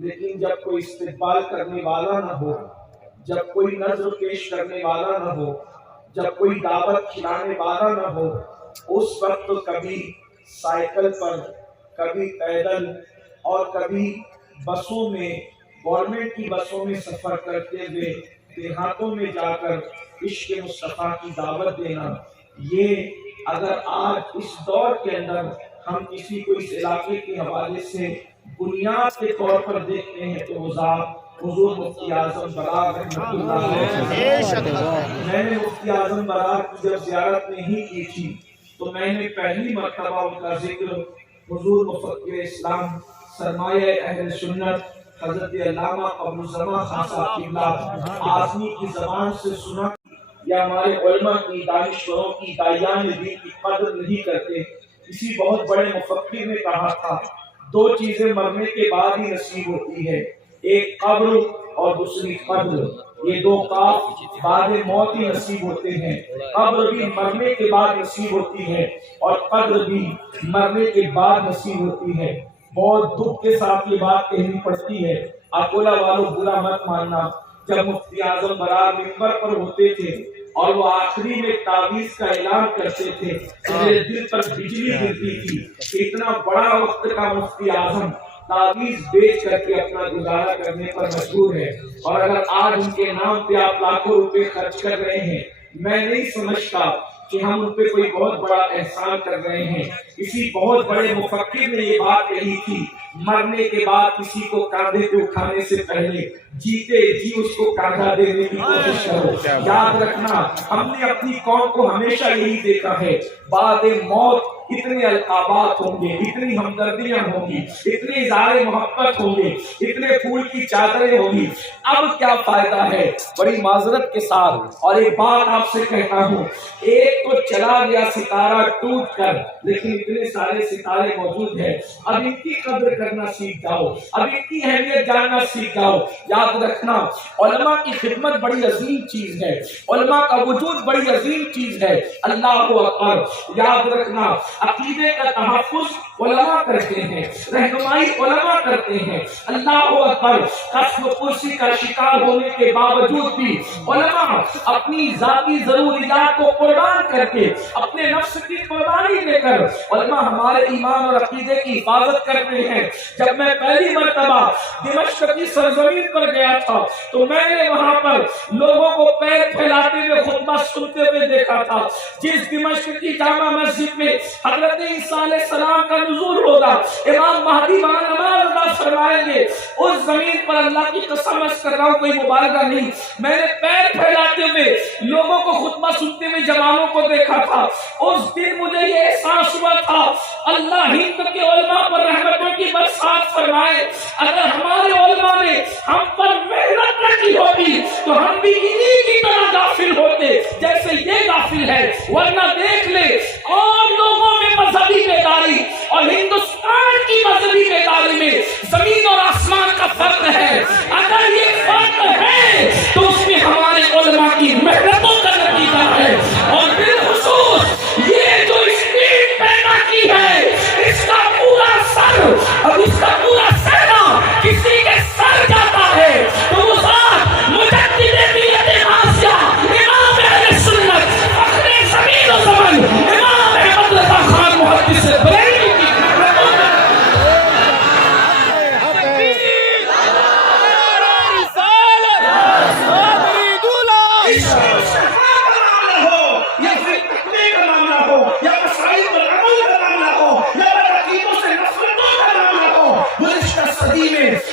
لیکن جب کوئی استقبال کرنے والا نہ ہو، جب کوئی نظر پیش کرنے والا نہ ہو، جب کوئی دعوت کھلانے والا نہ ہو، اس وقت کبھی سائیکل پر، کبھی پیدل اور کبھی بسوں میں، گورنمنٹ کی بسوں میں سفر کرتے ہوئے دیہاتوں میں جا کر عشق مصطفیٰ کی دعوت دینا، یہ اگر آج اس دور کے اندر ہم کسی کو اس علاقے کے حوالے سے بنیاد کے طور پر دیکھتے ہیں تو وہ ذات حضور مفتی اعظم برار رحمۃ اللہ علیہ۔ میں نے مفتی اعظم برار کی جب زیارت نہیں کی تھی تو میں نے پہلی مرتبہ ان کا ذکر حضور مفکر اسلام سرمایہ اہل سنت حضرت علامہ ابوالزماں خان صاحب قبلہ اعظمی کی زبان سے سنا، یا ہمارے علماء کی، دانشوروں کی، داعیان دین کی قدر نہیں کرتے۔ کسی بہت بڑے مفکر نے کہا تھا دو چیزیں مرنے کے بعد ہی نصیب ہوتی ہے، ایک قبر اور دوسری قدر۔ یہ دو کاف بعد موت ہی نصیب ہوتے ہیں، قبر بھی مرنے کے بعد نصیب ہوتی ہے اور قدر بھی مرنے کے بعد نصیب ہوتی ہے۔ بہت دکھ کے ساتھ یہ بات کہنی پڑتی ہے، اکولا والوں برا مت ماننا، جب مفتی اعظم برار منبر پر ہوتے تھے اور وہ آخری میں تعویذ کا اعلان کرتے تھے تو میرے دل پر بجلی گرتی تھی کہ اتنا بڑا وقت کا مفتی اعظم تعویذ بیچ کر کے اپنا گزارا کرنے پر مجبور ہے، اور اگر آج ان کے نام پہ آپ لاکھوں روپے خرچ کر رہے ہیں، میں نہیں سمجھتا کہ ہم ان پہ کوئی بہت بڑا احسان کر رہے ہیں۔ کسی بہت بڑے مفکر نے یہ بات کہی تھی، مرنے کے بعد کسی کو کاندھے پہ اٹھانے سے پہلے جیتے جی اس کو کاندھا دینے کی کوشش کرو۔ یاد رکھنا، ہم نے اپنی قوم کو ہمیشہ یہی دیکھا ہے، بعد موت اتنے القابات ہوں گے، اتنی ہمدردیاں ہوں گی، اتنے اظہار محبت ہوں گے، اتنے پھول کی چادریں ہوں گی، اب کیا فائدہ ہے؟ بڑی معذرت کے ساتھ اور ایک بات آپ سے کہتا ہوں، ایک تو چلا گیا ستارہ ٹوٹ کر، لیکن اتنے سارے ستارے موجود ہیں، اب ان کی قدر کرنا سیکھ جاؤ، اب ان کی اہمیت جاننا سیکھ جاؤ۔ یاد رکھنا، علماء کی خدمت بڑی عظیم چیز ہے، علماء کا وجود بڑی عظیم چیز ہے۔ اللہ اکبر۔ یاد رکھنا، عقیدے کا تحفظ علماء کرتے ہیں، رہنمائی علماء کرتے ہیں۔ اللہ اکبر۔ قسم کرسی کا شکار ہونے کے باوجود بھی علماء اپنی ذاتی ضروریات کو قربان کر کے، اپنے نفس کی قربانی دے کر علماء ہمارے ایمان اور عقیدے کی حفاظت کرتے ہیں۔ جب میں پہلی مرتبہ دمشق کی سرزمین پر گیا تھا تو میں نے وہاں پر لوگوں کو پیر پھیلاتے ہوئے خطبہ سنتے ہوئے دیکھا تھا۔ جس دمشق کی جامع مسجد میں حضرت عیسیٰ علیہ السلام کا نزول ہوگا، امام مہدی نماز ادا فرمائیں گے، اس زمین پر اللہ کی قسم کر رہا ہوں، کوئی مبالغہ نہیں، میں نے پیر پھیلاتے ہوئے لوگوں کو خطبہ سنتے ہوئے جوانوں کو دیکھا تھا۔ اس دن مجھے یہ احساس ہوا تھا اللہ ہند کے علماء پر رحمتوں کی برسات فرمائے۔ اگر ہمارے علماء نے ہم پر محنت نہ کی ہوتی تو ہم بھی انہی کی طرح غافل ہوتے جیسے یہ غافل ہے۔ ورنہ دیکھ لے اور لوگوں میں مذہبی بیداری اور ہندوستان کی مذہبی بیداری میں زمین اور آسمان کا فرق ہے۔ اگر یہ فرق ہے تو اس میں ہمارے علماء کی محنتوں کا نتیجہ ہے، اور بالخصوص یہ جو اسپیڈ پیدا کی ہے، اس کا پورا سر اور اس کا پورا سہنا کسی کے سر جاتا ہے تو وہ ذات مجدد ملت آسیا، امام اہل سنت، فخر زمین و زمن، امام احمد رضا خان محدث بریلوی کی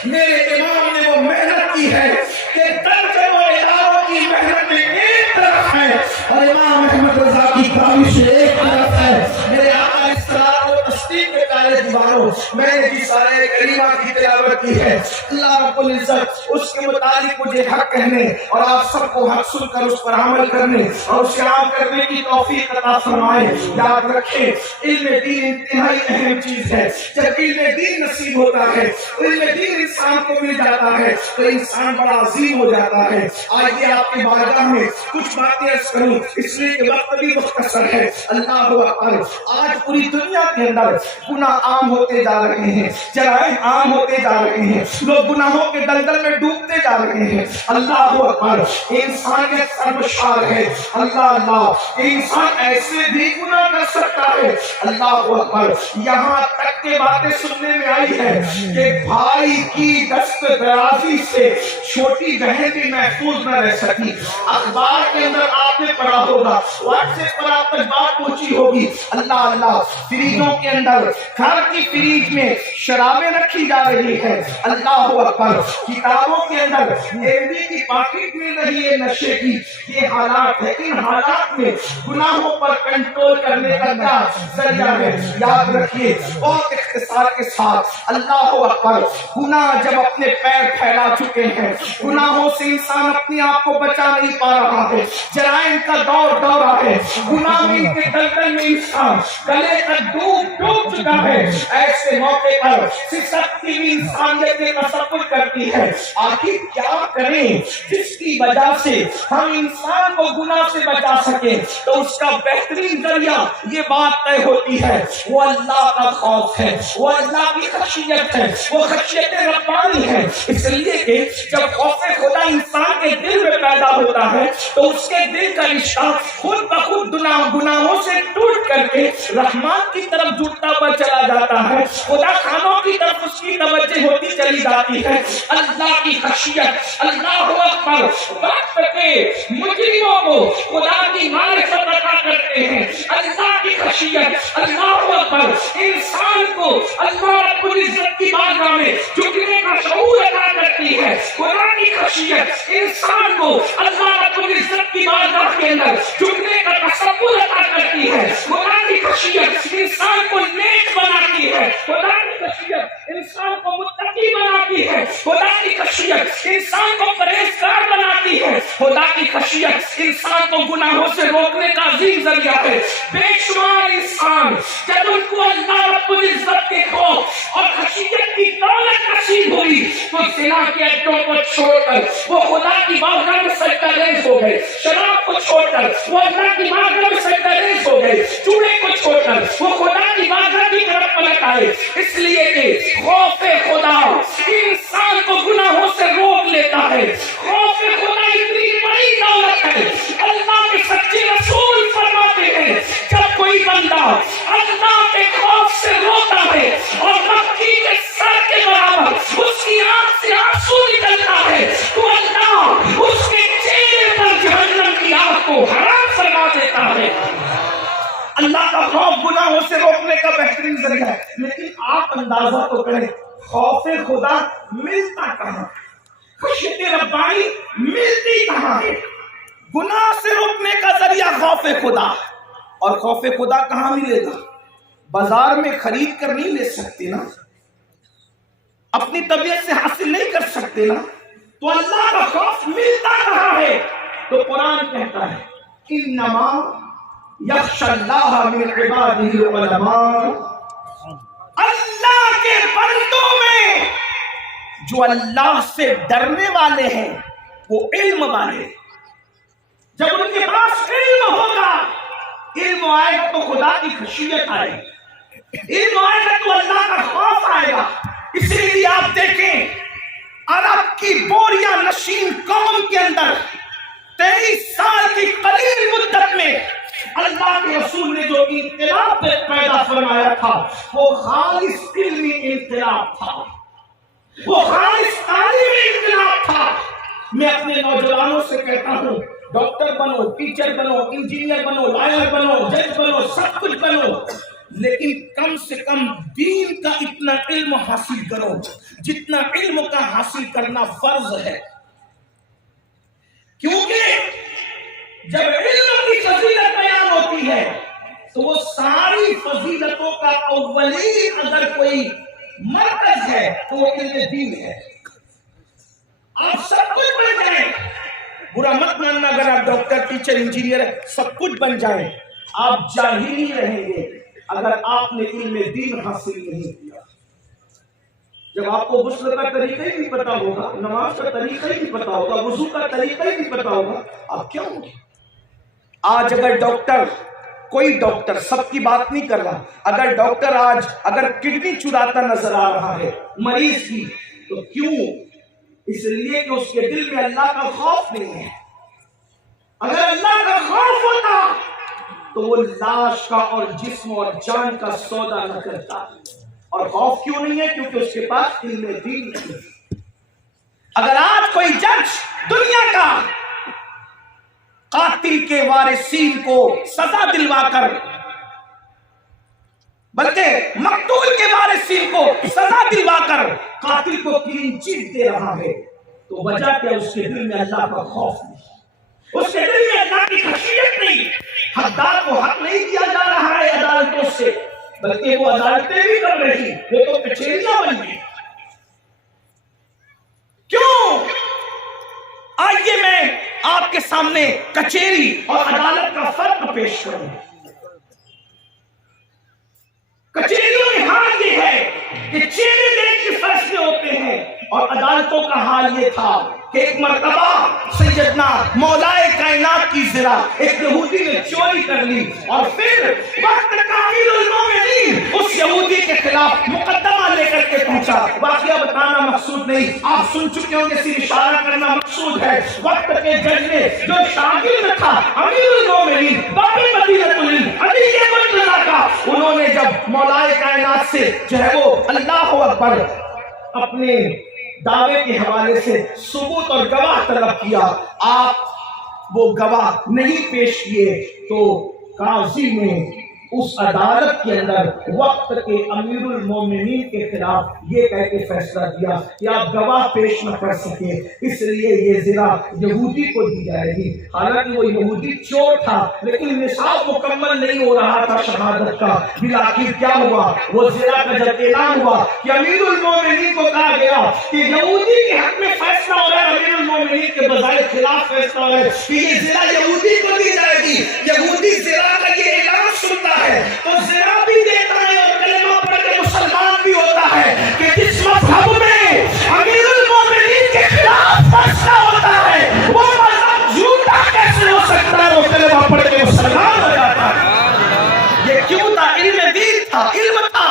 میرے امام نے وہ محنت کی ہے کہ درجے و اداروں کی محنت میں ایک طرف ہے اور امام احمد رضا کی کاوش ایک طرف ہے۔ میرے آقا اصرار و تصدیق کے قائل دیواروں، میں نے جس آیت کریمہ کی تلاوت کی ہے، اللہ رب العزت اس کے متعلق مجھے حق کہنے اور آپ سب کو حق سن کر اس پر عمل کرنے اور اسے عام کرنے کی توفیق عطا فرمائے۔ یاد رکھیں، علم دین انتہائی اہم چیز ہے۔ جب علم دین نصیب ہوتا ہے، علم دین انسان کو مل جاتا ہے تو انسان بڑا عظیم ہو جاتا ہے۔ آئیے آپ کی بارگاہ میں کچھ باتیں عرض کروں، اس لیے کہ وقت بھی مختصر ہے۔ اللہ اکبر۔ آج پوری دنیا کے اندر گناہ عام ہوتے جا رہے ہیں، جرائم عام ہوتے جا رہے ہیں، لوگ گناہوں کے دلدل میں ڈوبتے جا رہے ہیں۔ اللہ اکبر، انسانیت سربشار ہے۔ اللہ اللہ، انسان ایسے بھی گناہ کر سکتا ہے۔ اللہ اکبر، یہاں تک کہ باتیں سننے میں آئی ہے کہ بھائی کی دست درازی سے چھوٹی بہن بھی محفوظ نہ رہ سکی۔ اخبار کے اندر آپ نے پڑھا ہوگا، واٹس ایپ پر آپ تک بات پہنچی ہوگی، اللہ اللہ، فریجوں کے اندر، گھر کی فریج میں شرابیں رکھی جا رہی ہے۔ اللہ اکبر، کتابوں کے اندر ایمڈی کی پاکٹ مل رہی ہے نشے کی۔ یہ حالات ہے، ان حالات میں گناہوں پر کنٹرول کرنے کا کیا ذریعہ ہے؟ یاد رکھیے بہت اختصار کے ساتھ، اللہ اکبر، گناہ جب اپنے پیر پھیلا چکے ہیں، گناہوں سے انسان اپنے آپ کو بچا نہیں پا رہا ہے، جرائم کا دور دورہ ہے، گناہ میں کے دلدل میں انسان گلے تک ڈوب چکا ہے، ایسے موقع پر سسکتی ہوئی انسانیت میں تصور کرتی ہے آخر کیا کریں جس کی وجہ سے ہم انسان کو گناہ سے بچا سکیں؟ تو اس کا بہترین ذریعہ یہ بات طے ہوتی ہے، وہ اللہ کا خوف ہے، وہ اللہ کی خشیت ہے، وہ خشیت ربانی ہے۔ اس لیے کہ جب خوف خدا انسان کے دل میں پیدا ہوتا ہے تو اس کے دل کا رشتہ خود بخود گناہوں سے ٹوٹ کر کے رحمان کی طرف جڑتا ہوا چلا جاتا ہے، خدا خانوں کی طرف اس کی توجہ ہوتی چلی جاتی ہے۔ اللہ کی خشیت، اللہ اکبر، وقت کے مجرموں کو خدا کی معرفت عطا کرتے ہیں۔ اللہ کی خشیت، اللہ اکبر، انسان کو اللہ رب العزت کی بارگاہ میں جھکنے کا شعور عطا کرتی ہے۔ خدا کی خشیت انسان کو اللہ رب العزت کی بارگاہ کے اندر جھکنے کا تصور عطا کرتی ہے۔ خدا کی خشیت انسان کو نیک بناتی ہے۔ خدا کی خشیت انسان کو متقی بناتی ہے۔ خدا کی خشیت انسان کو پرہیزگار بناتی ہے۔ خدا کی خشیت انسان کو گناہوں سے روکنے کا عظیم ذریعہ ہے۔ بے شمار انسان جب ان کو اللہ رب العزت کے خوف اور خشیت کی دولت نصیب ہوئی تو زنا کے اڈوں کو چھوڑ کر وہ خدا کی بارگاہ میں سجدہ ریز ہو گئے، شراب کو چھوڑ کر وہ اللہ کی بارگاہ میں سجدہ ریز ہو گئے، چوڑے کو چھوڑ کر وہ خدا کی بارگاہ کی طرف پلٹ آئے۔ اس لیے کہ خوف خدا انسان کو گناہوں سے روک لیتا ہے۔ خوف خدا اتنی بڑی دولت ہے، اللہ کے سچے رسول فرماتے ہیں جب کوئی بندہ اللہ کے خوف سے روتا ہے اور مکھی کے سر کے برابر اس کی آنکھ سے آنسو نکلتا ہے تو اللہ اس کے چہرے پر جہنم کی آگ کو حرام فرما دیتا ہے۔ اللہ کا خوف گناہوں سے روکنے کا بہترین ذریعہ ہے، لیکن آپ اندازہ تو کریں خوف خدا ملتا کہاں، خشیت ربانی ملتی کہاں ہے؟ گناہ سے روکنے کا ذریعہ خوف خدا، اور خوف خدا کہاں ملے گا؟ بازار میں خرید کر نہیں لے سکتے نا، اپنی طبیعت سے حاصل نہیں کر سکتے نا، تو اللہ کا خوف ملتا کہاں ہے؟ تو قرآن کہتا ہے انما یخشی اللہ من عبادہ العلماء، اللہ کے بندوں میں جو اللہ سے ڈرنے والے ہیں وہ علم والے، جب ان کے پاس علم ہوگا، علم آئے گا تو خدا کی خشیت آئے گی، علم آئے گا تو اللہ کا خوف آئے گا۔ اسی لیے آپ دیکھیں عرب کی بوریا نشین قوم کے اندر 23 سال کی قلیل مدت میں اللہ کے رسول نے جو انقلاب پیدا فرمایا تھا وہ خالص علمی انقلاب تھا، وہ خالص تعلیمی انقلاب تھا۔ میں اپنے نوجوانوں سے کہتا ہوں ڈاکٹر بنو، ٹیچر بنو، انجینئر بنو، لائر بنو، جج بنو، سب کچھ بنو، لیکن کم سے کم دین کا اتنا علم حاصل کرو جتنا علم کا حاصل کرنا فرض ہے، کیونکہ جب علم کی فضیلت بیان ہوتی ہے تو وہ ساری فضیلتوں کا اولین اگر کوئی مرکز ہے تو وہ علم دین ہے۔ آپ سب کچھ بن جائیں، برا مت ماننا اگر آپ ڈاکٹر، ٹیچر، انجینئر سب کچھ بن جائیں، آپ جاہل ہی رہیں گے اگر آپ نے علم دین حاصل نہیں کیا۔ جب آپ کو غسل کا طریقہ ہی نہیں پتا ہوگا، نماز کا طریقہ ہی نہیں پتا ہوگا، وضو کا طریقہ ہی نہیں پتا ہوگا، آپ کیا ہوں گے؟ آج اگر ڈاکٹر کوئی ڈاکٹر، سب کی بات نہیں کر رہا، اگر ڈاکٹر آج اگر کڈنی چراتا نظر آ رہا ہے مریض کی، تو کیوں؟ اس لیے کہ اس کے دل میں اللہ کا خوف نہیں ہے۔ اگر اللہ کا خوف ہوتا تو وہ لاش کا اور جسم اور جان کا سودا نہ کرتا۔ اور خوف کیوں نہیں ہے؟ کیونکہ اس کے پاس علم دین نہیں۔ اگر آج کوئی جج دنیا کا قاتل کے وارثین کو سزا دلوا کر، بلکہ مقتول کے وارثین کو سزا دلوا کر قاتل کو کلین چٹ دے رہا ہے، تو وجہ کیا؟ اس کے دل میں اللہ کا خوف نہیں، اس کے دل میں اللہ کی خشیت نہیں۔ حقدار کو حق نہیں دیا جا رہا ہے عدالتوں سے، بلکہ وہ عدالتیں بھی کر رہی، وہ تو کچہریاں بن گئی۔ کیوں؟ آئیے میں آپ کے سامنے کچہری اور عدالت کا فرق پیش کروں۔ کچہریوں میں حال یہ ہے کہ چہرے دیکھ کے فیصلے ہوتے ہیں، اور عدالتوں کا حال یہ تھا کہ ایک مرتبہ سیدنا مولائے کائنات کی زرا ایک یہودی نے چوری کر لی، اور پھر وقت کا امیر المومنین اس یہودی کے خلاف مقدمہ لے کر کے پہنچا۔ واقعہ بتانا مقصود نہیں، آپ سن چکے ہوں گے، صرف اشارہ کرنا مقصود ہے۔ وقت کے جج نے جو شاگرد تھا امیر المومنین باب مدینہ علی بن اللہ کا، انہوں نے جب مولائے کائنات سے جو ہے وہ اللہ اکبر اپنے دعوے کے حوالے سے ثبوت اور گواہ طلب کیا، آپ وہ گواہ نہیں پیش کیے، تو قاضی نے اس عدالت کے اندر وقت کے امیر المومنین کے خلاف یہ کہہ کے فیصلہ دیا کہ آپ گواہ پیش نہ کر سکے، اس لیے یہ زرا یہودی کو دی جائے گی۔ حالانکہ وہ یہودی چور تھا، لیکن نصاب مکمل نہیں ہو رہا تھا شہادت کا۔ بالآخر کیا ہوا؟ وہ زرا کا جب اعلان ہوا کہ امیر المومنین کو کہا گیا کہ یہودی کے حق میں فیصلہ ہو رہا ہے، امیر المومنین کے بظاہر خلاف فیصلہ ہو رہا ہے کہ یہ زرا یہودی کو دی جائے گی۔ یہودی زرا کا یہ اعلان سنتا ہے تو زرا بھی دیتا ہے اور کلمہ پڑھ کے مسلمان بھی ہوتا ہے کہ جس مذہب میں امیر المومنین کے خلاف فیصلہ ہوتا ہے وہ مذہب جھوٹا کیسے ہو سکتا ہے؟ وہ کلمہ پڑھ کے مسلمان ہو جاتا ہے۔ یہ کیوں تھا؟ علم دین تھا، علم تھا،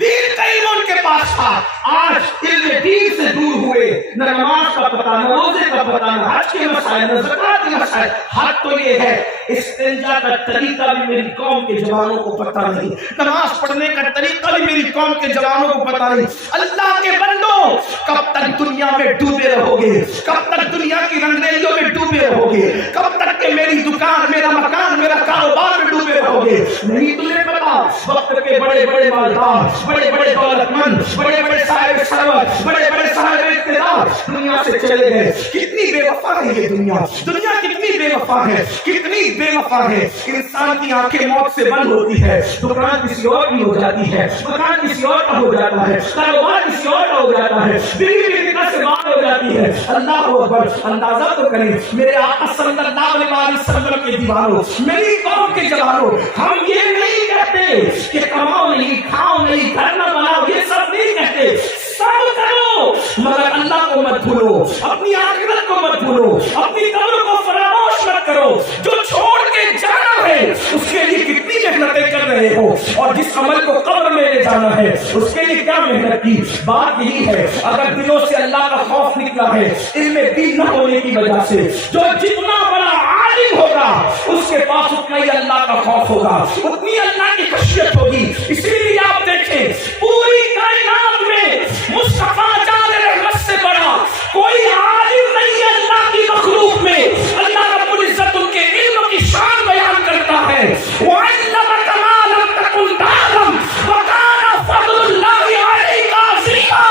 دین کا علم ان کے پاس تھا۔ آج علم دین سے دور ہوئے، نہ نماز کا پتہ، نہ روزے کا پتہ، نہ حج کے مسائل، نہ زکوٰۃ کے مسائل۔ حق تو یہ ہے استنجا کا طریقہ بھی میری قوم کے جوانوں کو پتہ نہیں، نماز پڑھنے کا طریقہ بھی میری قوم کے جوانوں کو پتہ نہیں۔ اللہ کے بندوں، کب تک دنیا میں ڈوبے رہو گے؟ کب تک دنیا کی رنگریلیوں میں ڈوبے رہو گے؟ کب تک کہ میری دکان، میرا مکان، میرا کاروبار میں ڈوبے رہو گے؟ نہیں تمہیں پتا وقت کے بڑے بڑے مالدار، بڑے بڑے دولت مند، بڑے بڑے صاحب ثروت، بڑے بڑے صاحب اقتدار دنیا سے چلے گئے۔ کتنی بے وفا ہے یہ دنیا، دنیا کتنی بے وفا ہے، کتنی بے وفا ہے۔ انسان کی آنکھیں موت سے بند ہوتی ہے، دکان کسی اور کی ہو جاتی ہے، مکان کسی اور کا ہو جاتا ہے، کاروبار کسی اور کا ہو جاتا ہے، بیوی بیوی سے بات ہو جاتی ہے۔ اللہ اکبر، اندازہ تو کریں میرے آقا صلی اللہ علیہ وسلم کے دیوانوں، میری قوم کے جوانوں، ہم یہ نہیں کہتے کہ کماؤ نہیں، کھاؤ نہیں، گھر نہ بناؤ، یہ سب نہیں کہتے، سب کرو مگر اللہ کو مت بھولو، اپنی آخرت کو مت بھولو، اپنی قبر کو فراموش مت کرو۔ جو چھوڑ کے جانا ہے اس کے لیے کتنی محنتیں کر رہے ہو، اور جس عمل کو قبر میں لے جانا ہے اس کے لیے کیا محنت کی۔ بات یہی ہے، اگر دلوں سے اللہ کا خوف نکلا ہے علم دین نہ ہونے کی وجہ سے، جو جتنا بڑا عالم ہوگا اس کے پاس اتنا ہی اللہ کا خوف ہوگا، اتنی اللہ کی خشیت ہوگی۔ اسی لیے آپ دیکھیں پوری کائنات میں مصطفیٰ جان رحمت سے بڑا کوئی عالم نہیں ہے اللہ کی مخلوق میں۔ اللہ رب العزت ان کے علم کی شان بیان کرتا ہے، وَعَلَّمَكَ مَا لَمْ تَكُنْ تَعْلَمْ وَكَانَ فَضْلُ اللَّهِ عَلَيْكَ عَظِيمًا۔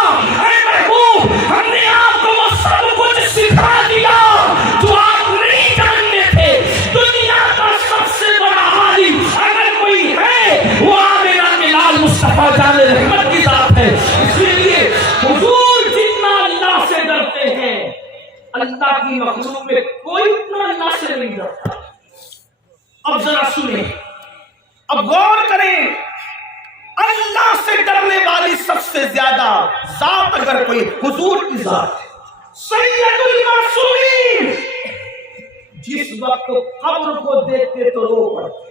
اے محبوب، ہم نے آپ کو وہ سب کچھ سکھا دیا جو آپ نہیں جانتے تھے۔ دنیا کا سب سے بڑا عالم اگر کوئی ہے وہ آمنہ کے لال مصطفیٰ جان رحمت کی ذات ہے۔ اسی لیے حضور جتنا اللہ سے ڈرتے ہیں اللہ کی مخلوق میں کوئی اتنا اللہ سے نہیں ڈرتا۔ اب ذرا سنیں، اب غور کریں، اللہ سے ڈرنے والی سب سے زیادہ ذات اگر کوئی حضور کی ذات ہے، سید المعصومین۔ جس وقت قبر کو دیکھتے تو رو پڑتے،